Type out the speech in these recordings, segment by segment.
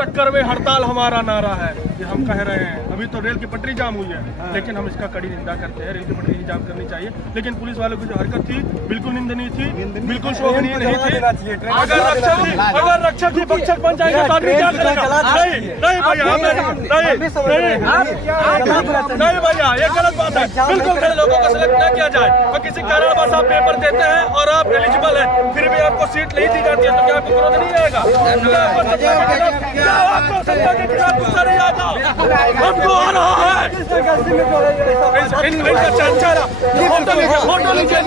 टक्कर में हड़ताल हमारा नारा है, ये हम कह रहे हैं। अभी तो रेल की पटरी जाम हुई है, लेकिन हम इसका कड़ी निंदा करते हैं। रेल की पटरी जाम करनी चाहिए, लेकिन पुलिस वालों की जो हरकत थी बिल्कुल निंदनीय थी, बिल्कुल शोभनीय नहीं थी। अगर रक्षक ही भक्षक बन जाएंगे तो आदमी क्या करेगा? नहीं भैया, नहीं भैया, ये गलत बात है। बिल्कुल खड़े लोगों को सिलेक्ट न किया जाए, और किसी कारणवश आप पेपर देते हैं और आप एलिजिबल है, फिर भी आपको सीट नहीं दी जाती है, तो क्या आपको क्रोध नहीं आएगा? क्या आपको सत्ता के खिलाफ गुस्सा नहीं आता? हमको आ रहा है। इनका चर्चा फोटो लीजिए,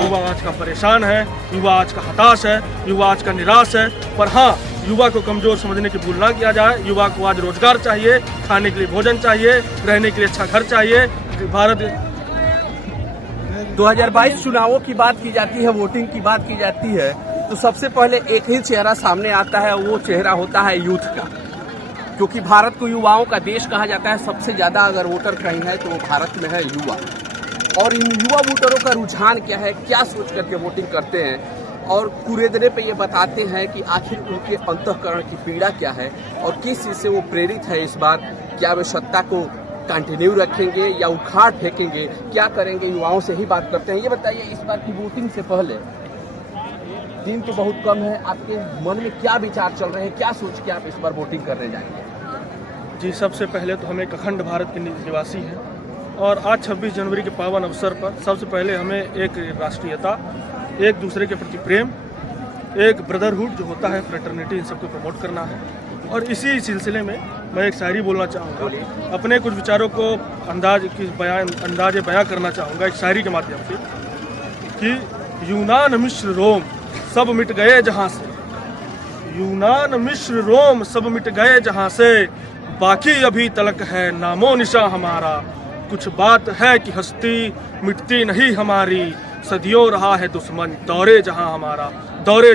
युवा आज का परेशान है, युवा आज का हताश है, युवा आज का निराश है। पर हाँ, युवा को कमजोर समझने की भूल ना किया जाए। युवा को आज रोजगार चाहिए, खाने के लिए भोजन चाहिए, रहने के लिए अच्छा घर चाहिए। भारत 2022 चुनावों की बात की जाती है, वोटिंग की बात की जाती है, तो सबसे पहले एक ही चेहरा सामने आता है, वो चेहरा होता है यूथ का। क्योंकि भारत को युवाओं का देश कहा जाता है। सबसे ज्यादा अगर वोटर कहीं है तो वो भारत में है युवा। और इन युवा वोटरों का रुझान क्या है, क्या सोच करके वोटिंग करते हैं, और कुरेदने पे ये बताते हैं कि आखिर उनके अंतःकरण की पीड़ा क्या है और किस चीज से वो प्रेरित है इस बार। क्या वे सत्ता को कंटिन्यू रखेंगे या उखाड़ फेंकेंगे, क्या करेंगे, युवाओं से ही बात करते हैं। ये बताइए, इस बार की वोटिंग से पहले दिन तो बहुत कम है, आपके मन में क्या विचार चल रहे हैं, क्या सोच के आप इस बार वोटिंग करने जाएंगे? जी, सबसे पहले तो हम एक अखंड भारत के निवासी हैं, और आज 26 जनवरी के पावन अवसर पर सबसे पहले हमें एक राष्ट्रीयता, एक दूसरे के प्रति प्रेम, एक ब्रदरहुड जो होता है, फ्रेटर्निटी, इन सबको प्रमोट करना है। और इसी सिलसिले में मैं एक शायरी बोलना चाहूँगा, अपने कुछ विचारों को अंदाजे बयां करना चाहूँगा एक शायरी के माध्यम से कि यूनान मिस्र रोम सब मिट गए जहाँ से, यूनान मिस्र रोम सब मिट गए जहाँ से, बाकी अभी तलक है नामो निशा हमारा। कुछ बात है कि हस्ती मिटती नहीं हमारी, सदियों रहा है दुश्मन दौरे जहां हमारा, दौरे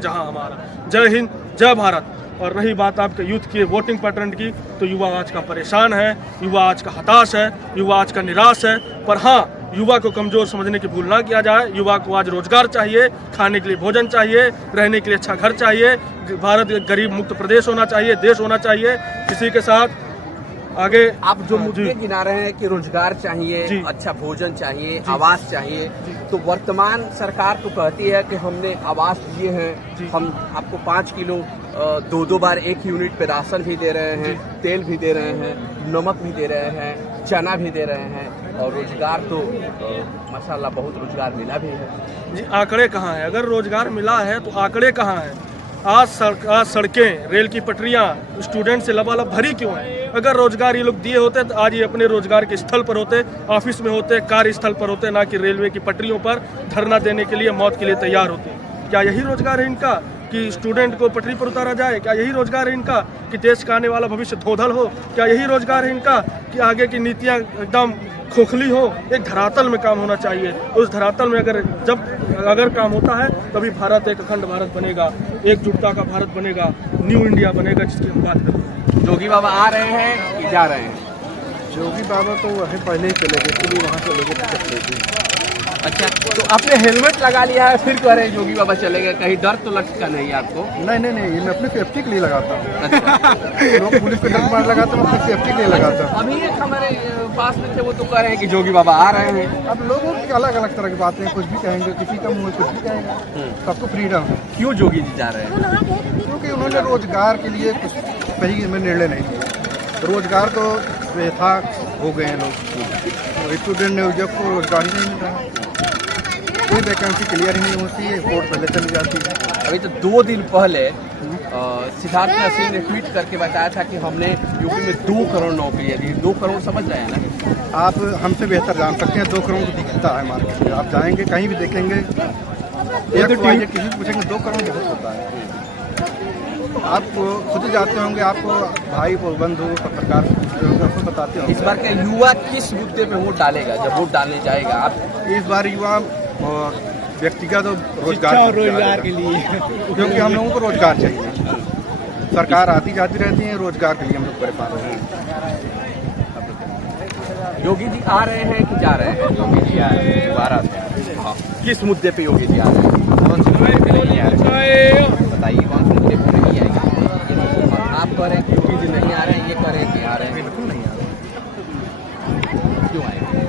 जहां हमारा। जय हिंद, जय भारत। और रही बात आपके यूथ की वोटिंग पैटर्न की, तो युवा आज का परेशान है, युवा आज का हताश है, युवा आज का निराश है। पर हाँ, युवा को कमजोर समझने की भूल ना किया जाए। युवा को आज रोजगार चाहिए, खाने के लिए भोजन चाहिए, रहने के लिए अच्छा घर चाहिए। भारत एक गरीब मुक्त प्रदेश होना चाहिए, देश होना चाहिए। इसी के साथ आगे आप जो मुद्दे गिना रहे हैं कि रोजगार चाहिए, अच्छा भोजन चाहिए, आवास चाहिए, तो वर्तमान सरकार तो कहती है कि हमने आवास दिए हैं, हम आपको 5 किलो 2 बार 1 यूनिट पे राशन भी दे रहे हैं, तेल भी दे रहे हैं, नमक भी दे रहे हैं, चना भी दे रहे हैं, और रोजगार तो माशाल्लाह बहुत रोजगार मिला भी है। जी, आंकड़े कहाँ हैं? अगर रोजगार मिला है तो आंकड़े कहाँ हैं? आज सड़कें, रेल की पटरियां स्टूडेंट से लबालब भरी क्यों है? अगर रोजगार ये लोग दिए होते तो आज ये अपने रोजगार के स्थल पर होते, ऑफिस में होते, कार्यस्थल पर होते, ना कि रेलवे की पटरियों पर धरना देने के लिए, मौत के लिए तैयार होते। क्या यही रोजगार है इनका कि स्टूडेंट को पटरी पर उतारा जाए? क्या यही रोजगार है इनका कि देश का आने वाला भविष्य धोधल हो? क्या यही रोजगार है इनका कि आगे की नीतियाँ एकदम खोखली हो? एक धरातल में काम होना चाहिए। उस धरातल में अगर काम होता है तभी भारत एक अखंड भारत बनेगा, एकजुटता का भारत बनेगा, न्यू इंडिया बनेगा, जिसकी हम बात करते हैं। जोगी बाबा आ रहे हैं कि जा रहे हैं? जोगी बाबा तो वहीं पहले ही चले गए, इसलिए वहाँ से लोगों को लेते। अच्छा, तो आपने हेलमेट लगा लिया है, फिर कह रहे हैं जोगी बाबा चले गए, कहीं डर तो लगता नहीं आपको? नहीं, ये मैं अपनी सेफ्टी के लिए लगाता हूँ। लोग पुलिस को डर मार लगाते हैं, अपनी सेफ्टी के लिए लगाता हूँ। अभी एक हमारे पास में थे, वो तो कह रहे हैं कि जोगी बाबा आ रहे हैं। अब लोगों की अलग अलग तरह की बातें, कुछ भी कहेंगे, किसी का मुँह कुछ भी कहेगा, सबको फ्रीडम है। क्यों जोगी जी जा रहे हैं? क्योंकि उन्होंने रोजगार के लिए कुछ सही में निर्णय नहीं लिया। रोजगार तो बेथा हो गए हैं लोग, स्टूडेंट ने जब को रोजगार ही नहीं मिल रहा है, कोई वैकेंसी क्लियर ही नहीं होती है, कोर्ट पहले चली जाती है। अभी तो 2 दिन पहले सिद्धार्थ सिंह ने ट्वीट करके बताया था कि हमने यूपी में 2 करोड़ नौकरियां दी। 2 करोड़ समझ रहे हैं ना आप? हमसे बेहतर जान सकते हैं 2 करोड़ दिखता है मार्केट में। आप जाएंगे कहीं भी देखेंगे, एक किसी से पूछेंगे 2 करोड़ बहुत होता है। आप खुद ही जाते होंगे, आपको भाई बंधु पत्रकार आपको बताते होंगे। इस बार का युवा किस मुद्दे पे वोट डालेगा जब वोट डालने जाएगा? आप इस बार युवा व्यक्तिगत रोजगार के लिए, क्योंकि हम लोगों को रोजगार चाहिए। सरकार आती जाती रहती है, रोजगार के लिए हम लोग परेशान हैं। योगी जी आ रहे हैं कि जा रहे हैं? योगी जी आ रहे हैं दोबारा से। हाँ, किस मुद्दे पे योगी जी आ रहे हैं? कौन से मुद्दे पे नहीं आ रहे बताइए, कौन से मुद्दे पे नहीं आएगा? आप कह रहे हैं कि योगी जी नहीं आ रहे हैं, ये कह रहे हैं कि आ रहे हैं। बिल्कुल नहीं आ रहा। क्यों आएंगे?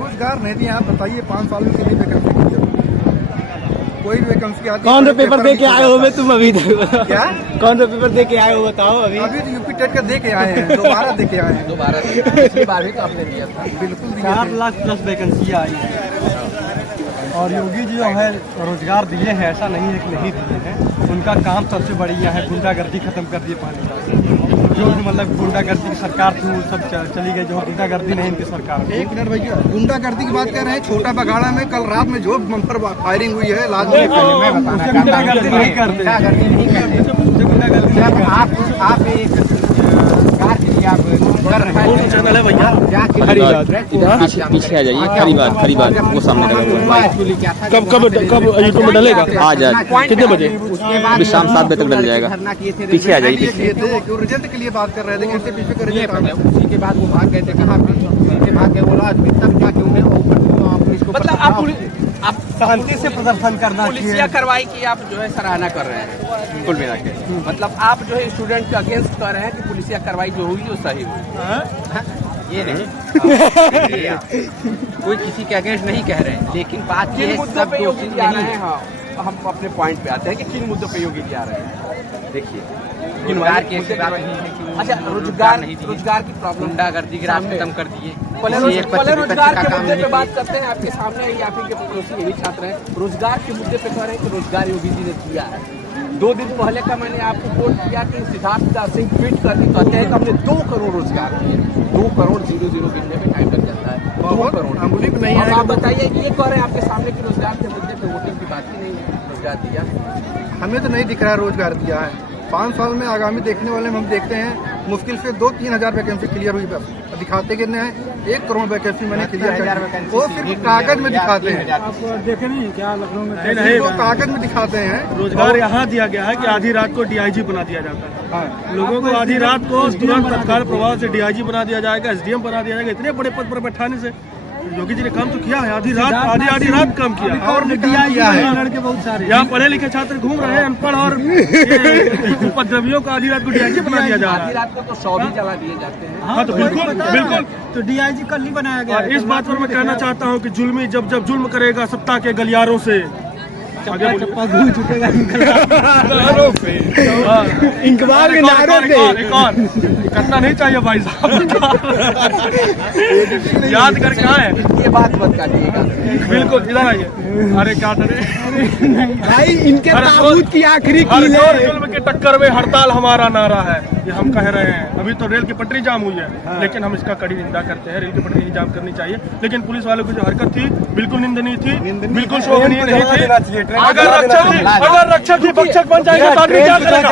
रोजगार नहीं दिया। आप बताइए 5 साल में कितनी वैकेंसी की है? कोई वैकेंसी आती है? कौन सा पेपर दे के आए हो तुम अभी तक? क्या? कौन सा पेपर दे के आए हो बताओ अभी? अभी तो यूपी टेट का दे के आए हैं, दोबारा दे के आए हैं। दोबारा से पिछली बार भी तो आपने दिया था। बिल्कुल दिए 4 थे। लाख प्लस वैकेंसियाँ आई हैं और योगी जी जो है रोजगार दिए हैं, ऐसा नहीं है कि नहीं दिए हैं। उनका काम सबसे बढ़िया है, गुंडागर्दी खत्म कर दिए पहले बात। जो भी मतलब गुंडागर्दी की सरकार थी वो सब चली गई, जो गुंडागर्दी नहीं इनकी सरकार थी। 1 मिनट भैया, गुंडागर्दी की बात कर रहे हैं। छोटा बगाड़ा में कल रात में जो बम्पर फायरिंग हुई है, लाजमी उसे गुंडागर्दी नहीं करते। आप एक कार के लिए आप कर रहे हैं चैनल है भैया। पीछे आ जाइए, खरी बात वो सामने लगा हुआ है। कब यूट्यूब में डलेगा? आज कितने बजे? अभी शाम 7 बजे तक डल जाएगा। पीछे आ जाइए, लिए पीछे। थे कि रिजल्ट के लिए बात कर रहे थे, कैसे पीछे का रिजल्ट आ गया। उसी के बाद वो भाग गए थे, कहाँ पे पीछे भाग गए, बोला अभी तक जाके उन्हें पुलिस को मतलब आप शांति से प्रदर्शन करना पुलिसिया चाहिए। कार्रवाई की आप जो है सराहना कर रहे हैं कुल मिला के। मतलब आप जो है स्टूडेंट के अगेंस्ट कर रहे हैं कि पुलिसिया कार्रवाई जो हुई वो सही हुई। ये नहीं कोई किसी के अगेंस्ट नहीं कह रहे हैं, लेकिन बात ये किन है मुद्दों सब पे योगी दोषी जी आ रहे नहीं हैं? है। हाँ, हम अपने पॉइंट पे आते हैं कि किन मुद्दों पे योगी जी आ रहे हैं। देखिए रोजगार की ऐसी बात नहीं है कि वो अच्छा, रोजगार की प्रॉब्लम गुंडागर्दी की रात खत्म कर दिए। पहले किसी एक पहले 25 रोजगार का के काम मुद्दे नहीं पे किया। बात करते हैं। आपके सामने ही आप के पड़ोसी यही छात्र हैं। रोजगार के मुद्दे पे कह रहे हैं कि रोजगार योगी जी ने दिया है। 2 दिन पहले का मैंने आपको रिपोर्ट किया कि सिद्धार्थ सिंह ट्वीट करके कहते हैं कि हमने 2 करोड़ रोजगार दिए। 2 करोड़ 00 गिनने में टाइम लग जाता है। 2 करोड़ अमूली पे नहीं अब आएगा आप तो बताइए, ये कह रहे हैं आपके सामने कि रोजगार के मुद्दे पे वोटिंग की बात ही नहीं है। रोजगार दिया हमें तो नहीं दिख रहा है रोजगार दिया है। 5 साल में आगामी देखने वाले में हम देखते हैं मुश्किल से 2-3 हजार वैकेंसी क्लियर हुई। बस दिखाते कितने हैं? 1 करोड़ वैकेंसी मैंने क्लियर कर, वो सिर्फ कागज में दिखाते हैं। आप देखे नहीं क्या लखनऊ में? नहीं, वो कागज में दिखाते हैं। रोजगार यहाँ दिया गया है कि आधी रात को डीआईजी बना दिया जाता है। लोगों को आधी रात को तुरंत तत्काल प्रभाव से डीआईजी बना दिया जाएगा, एसडीएम बना दिया जाएगा। इतने बड़े पद पर बैठाने से योगी जी ने काम तो किया है। आधी रात काम किया है। और भी काम किया है। लड़के बहुत सारे यहाँ पढ़े लिखे छात्र घूम रहे हैं, अनपढ़ और ये उपद्रवियों को आधी रात को डीआईजी बना दिया जा रहा आधी है। रात को तो 100 भी जला दिए जाते हैं। हाँ तो बिल्कुल। तो डीआईजी कल ही बनाया गया। और इस बात पर मैं कहना चाहता हूँ कि जुल्मी जब जुल्म करेगा सत्ता के गलियारों से, आगे बोलिए। चप्पा घूम चुकेगा इंकबाल के नारों पे एक और करना नहीं चाहिए भाई साहब। याद करके आए। ये बात मत काटिएगा। बिल्कुल, इधर आइए। अरे क्या डरे भाई, इनके ताबूत की आखिरी हर कील जोर है। जुल्म के टक्कर में हड़ताल हमारा नारा है, ये हम कह रहे हैं। अभी तो रेल की पटरी जाम हुई है, लेकिन हम इसका कड़ी निंदा करते हैं। रेल की पटरी नहीं जाम करनी चाहिए, लेकिन पुलिस वालों की जो हरकत थी बिल्कुल निंदनीय थी, बिल्कुल शोभनीय नहीं थी। अगर रक्षक ही भक्षक बन जाएंगे तो आदमी क्या करेगा?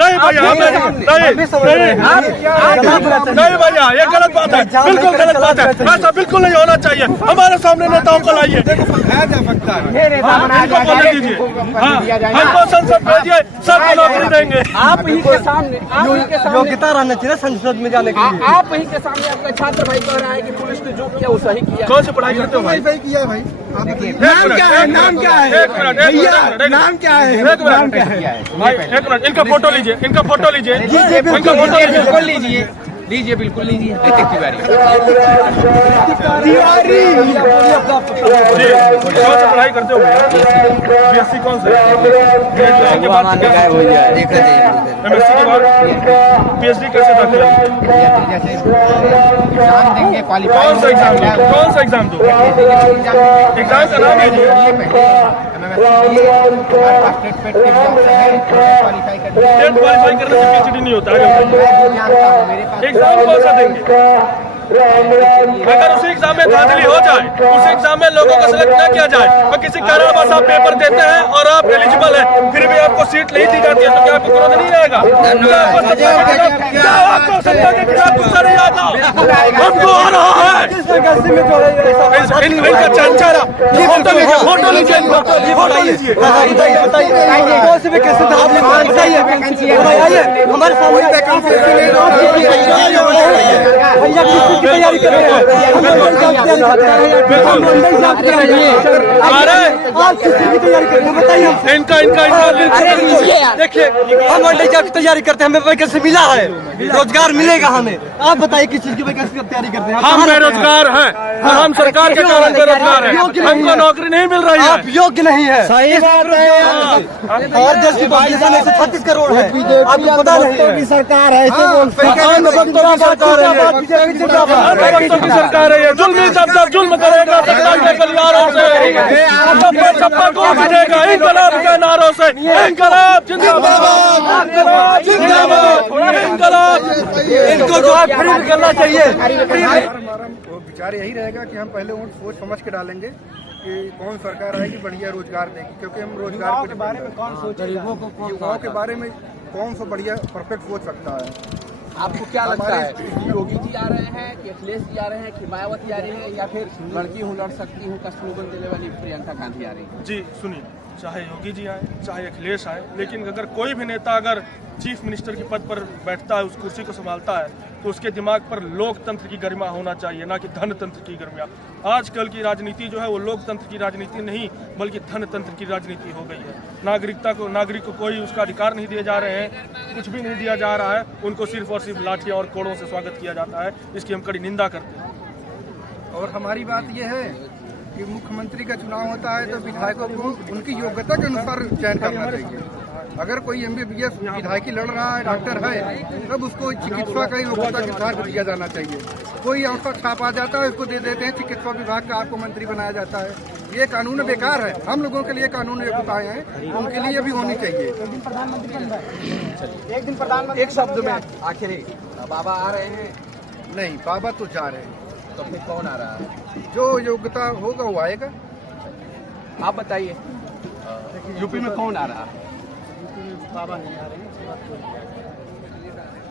नहीं भैया, नहीं भैया, ये गलत बात है, बिल्कुल गलत बात है। ऐसा बिल्कुल नहीं होना चाहिए। हमारे सामने नेताओं को लाइए, जा सकता है। इनको बोलने दीजिए। हाँ, हमको संसद भेजिए, सब नौकरी देंगे। आप ही के सामने योग्यता रहना चाहिए संसद में जाने के लिए। आप ही के सामने आपका छात्र भाई कह रहा है कि पुलिस ने जो किया वो सही किया। कौन सी पढ़ाई करते हो भाई? वाईफाई किया है भाई। आप बताइए। नाम क्या है? नाम क्या है? एक मिनट, भैया, नाम क्या है? नाम क्या है? भाई एक मिनट, इनका फोटो लीजिए, इनका फोटो लीजिए, इनका फोटो लीजिए। बिल्कुल लीजिए बिल्कुल लीजिए। तिवारी तिवारी जी, कौन सी पढ़ाई करते हो भैया? बीएससी कौन से? ग्रेजुएशन के बाद एमएससी के बाद पीएचडी कैसे दाखिला? एग्जाम देंगे, क्वालिफाई कौन सा एग्जाम दो? कौन सा एग्जाम दो? एग्जाम का नाम लीजिए। टेट क्वालिफाई करने से पीएचडी नहीं होता है। एग्जाम कौन सा देंगे? अगर उसी एग्जाम में धांधली हो जाए, उस एग्जाम में लोगों को सिलेक्ट न किया जाए और किसी कारणवश आप पेपर देते हैं और आप एलिजिबल हैं, फिर भी आपको सीट नहीं दी जाती है, तो क्या आपको क्रोध नहीं रहेगा? क्या आपको सत्ता के खिलाफ गुस्सा नहीं आता? हमको आ रहा है। इनका चंचरा फोटो लीजिए, फोटो लीजिए, फोटो लीजिए। कैसे बताइए हमारे सामने भैया चीज की तैयारी कर रहे हैं? आप किस चीज की तैयारी कर रहे हैं बताइए हमसे। इनका देखिए हम मंडी जॉब की तैयारी करते हैं, हमें वैकेंसी मिला है, रोजगार मिलेगा हमें। आप बताइए किस चीज की वैकेंसी की तैयारी करते हैं? हम बेरोजगार हैं, हम सरकार के कारण बेरोजगार हैं, हमको नौकरी नहीं मिल रही है। आप योग्य नहीं है। सही बात है। और देश की पॉपुलेशन 136 करोड़ है, आपको पता नहीं है। सरकार है सरकार है, जुल्मी जब तक जुल्म करेगा सरकार के गलियारों से, छप्पा को मिटेगा इनकलाब के नारों से। इनकलाब जिंदाबाद, इनकलाब जिंदाबाद, इनकलाब। इनको जो है फ्री करना चाहिए। हमारा विचार यही रहेगा कि हम पहले वोट सोच समझ के डालेंगे कि कौन सरकार आएगी बढ़िया रोजगार देगी, क्योंकि हम रोजगार के बारे में कौन सोचेगा, युवाओं के बारे में कौन सा बढ़िया परफेक्ट सोच सकता है। आपको क्या लगता है कि योगी जी आ रहे हैं कि अखिलेश जी आ रहे हैं कि मायावती आ रही है, या फिर लड़की हूँ लड़ सकती हूँ का स्लोगन देने वाली प्रियंका गांधी आ रही है? जी सुनिए, चाहे योगी जी आए चाहे अखिलेश आए, लेकिन अगर कोई भी नेता अगर चीफ मिनिस्टर के पद पर बैठता है, उस कुर्सी को संभालता है, तो उसके दिमाग पर लोकतंत्र की गरिमा होना चाहिए, ना कि धनतंत्र की गरिमा। आजकल की राजनीति जो है वो लोकतंत्र की राजनीति नहीं बल्कि धनतंत्र की राजनीति हो गई है। नागरिक को कोई उसका अधिकार नहीं दिए जा रहे हैं, कुछ भी नहीं दिया जा रहा है, उनको सिर्फ और सिर्फ लाठियाँ और कोड़ों से स्वागत किया जाता है। इसकी हम कड़ी निंदा करते हैं। और हमारी बात यह है कि मुख्यमंत्री का चुनाव होता है तो विधायकों को उनकी योग्यता के अनुसार चयन करना चाहिए। अगर कोई MBBS विधायकी लड़ रहा है, डॉक्टर है, तब उसको चिकित्सा का योग्यता के साथ दिया जाना चाहिए। कोई अवसर छाप आ जाता है, उसको दे देते हैं, चिकित्सा विभाग का आपको मंत्री बनाया जाता है। ये कानून बेकार है। हम लोगों के लिए कानून योग्यताएं हैं, उनके लिए भी होनी चाहिए। एक दिन प्रधानमंत्री एक शब्द में आखिर बाबा आ रहे हैं? नहीं, बाबा तो जा रहे हैं, तो फिर कौन आ रहा है? जो योग्यता होगा वो आएगा। आप बताइए यूपी में कौन आ रहा है? बाबा नहीं आ रहे हैं।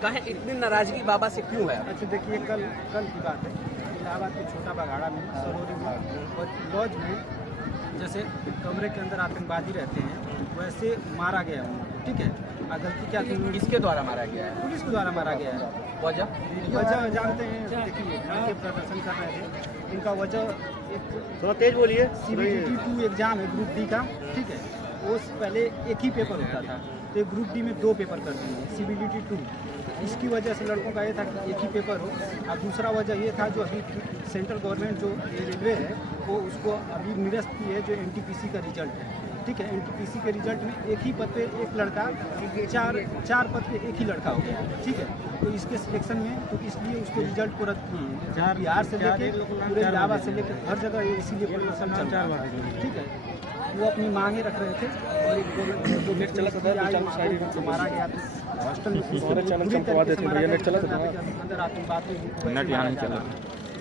कहे इतनी नाराजगी बाबा से क्यों है? अच्छा देखिए, कल की बात है, इलाहाबाद के छोटा बगाड़ा में सरोरी में लॉज में जैसे कमरे के अंदर आतंकवादी रहते हैं वैसे मारा गया उनको, ठीक है। गलती क्या थी? किसके द्वारा मारा गया है? पुलिस के द्वारा मारा गया है। वजह जानते हैं, देखिए ये प्रदर्शन कर रहे थे, इनका वजह थोड़ा तेज बोलिए, CBDT 2 एग्जाम है ग्रुप डी का, ठीक है। वो पहले एक ही पेपर होता था, तो ग्रुप डी में 2 पेपर कर दिए, CBDT 2। इसकी वजह से लड़कों का ये था कि एक ही पेपर हो। और दूसरा वजह ये था जो अभी सेंट्रल गवर्नमेंट जो रेलवे है वो उसको अभी निरस्त की है, जो NTPC का रिजल्ट है, ठीक है। NTPC के रिजल्ट में एक ही पद पे एक लड़का, चार पद पे एक ही लड़का हो गया, ठीक है। तो इसके सिलेक्शन में तो इसलिए उसके रिजल्ट को रद्द किए हैं। बिहार से लेकर पूरे इलाहाबाद से लेकर हर जगह ये इसीलिए प्रदर्शन चल रहा है, ठीक है। वो अपनी मांगे रख रहे थे और एक जो नेट चला था मारा गया था हॉस्टल में, अंदर आतंकवाद।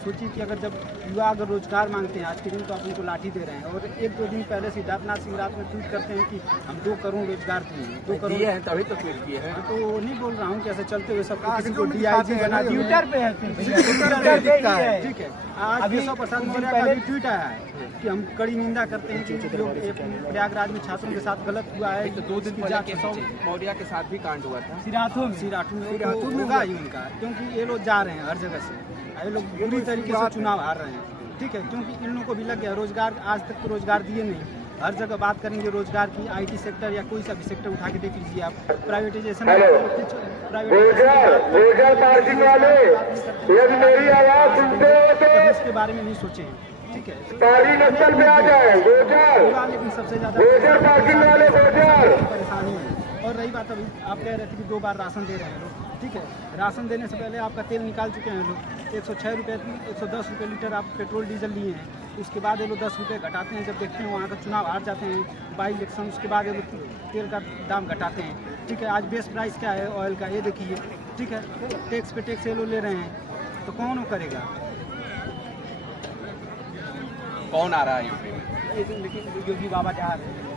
सोचिए कि अगर जब युवा अगर रोजगार मांगते हैं आज के दिन, तो आप उनको लाठी दे रहे हैं। और 1-2 दिन पहले सिद्धार्थनाथ सिंह रात में ट्वीट करते हैं कि हम 2 करोड़ रोजगार दिए, 2 करोड़ है, तभी तो ट्वीट किए हैं। तो नहीं बोल रहा हूँ कैसे चलते हुए सब किसी को DIG बना दिया, ठीक है। आज केशव प्रसाद मौर्य का भी ट्वीट आया है कि हम कड़ी निंदा करते हैं कि जो प्रयागराज में छात्रों के साथ गलत हुआ है। तो 2 दिन पहले केशव मौर्य के साथ भी कांड हुआ था सिराथू में होगा ही उनका, क्योंकि ये लोग जा रहे हैं हर जगह से, ये लोग बुरी तरीके से चुनाव हार रहे हैं, ठीक है। क्योंकि इन लोगों को भी लग गया रोजगार, आज तक तो रोजगार दिए नहीं। हर जगह बात करेंगे रोजगार की, IT सेक्टर या कोई सा भी सेक्टर उठा के देख लीजिए आप, प्राइवेटाइजेशन इसके बारे में नहीं सोचे हैं, ठीक है। लेकिन सबसे ज्यादा परेशानी है। और रही बात, अभी आप कह रहे थे कि 2 बार राशन दे रहे हैं लोग, ठीक है। राशन देने से पहले आपका तेल निकाल चुके हैं लोग, 106 रुपये 110 रुपये लीटर आप पेट्रोल डीजल लिए हैं। उसके बाद ये लोग 10 रुपये घटाते हैं, जब देखते हैं वहाँ का चुनाव हार जाते हैं, बाई इलेक्शन, उसके बाद ये लोग तेल का दाम घटाते हैं, ठीक है। आज बेस्ट प्राइस क्या है ऑयल का, ये देखिए, ठीक है। टैक्स पे टैक्स ये लोग ले रहे हैं, तो कौन वो करेगा? कौन आ रहा है यूपी में? लेकिन योगी बाबा जा रहे हैं।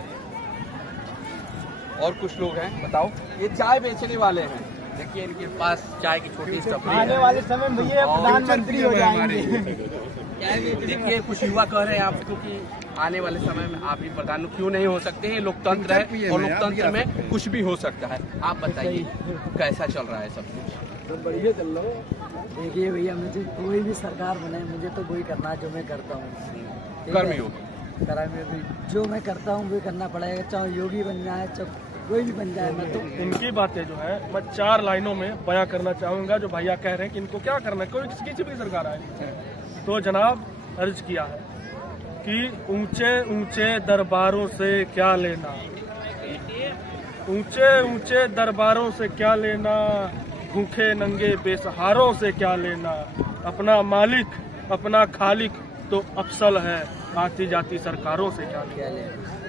और कुछ लोग हैं, बताओ। ये चाय बेचने वाले हैं, देखिए इनके पास चाय की छोटी टपरी है। आने वाले समय में ये प्रधानमंत्री हो जाएंगे। देखिए कुछ युवा कह रहे हैं आपको कि आने वाले समय में आप ही प्रधानमंत्री क्यों नहीं हो सकते हैं, लोकतंत्र है और लोकतंत्र में कुछ भी हो सकता है। आप बताइए कैसा चल रहा है सब कुछ? देखिए भैया, मुझे कोई भी सरकार बने, मुझे तो वही करना है जो मैं करता हूँ। कर्मयोगी जो मैं करता हूँ वही करना पड़ेगा, चाहे योगी बन जाए, चाहे कोई भी बन जाए। मैं तो इनकी बातें जो है मैं 4 लाइनों में बयां करना चाहूँगा। जो भैया कह रहे हैं कि इनको क्या करना है, कोई किसी भी सरकार आए, तो जनाब अर्ज किया है कि ऊंचे ऊंचे दरबारों से क्या लेना, ऊंचे ऊंचे दरबारों से क्या लेना, भूखे नंगे बेसहारों से क्या लेना, अपना मालिक अपना खालिक तो अफसल है, आती जाती सरकारों से क्या लेना।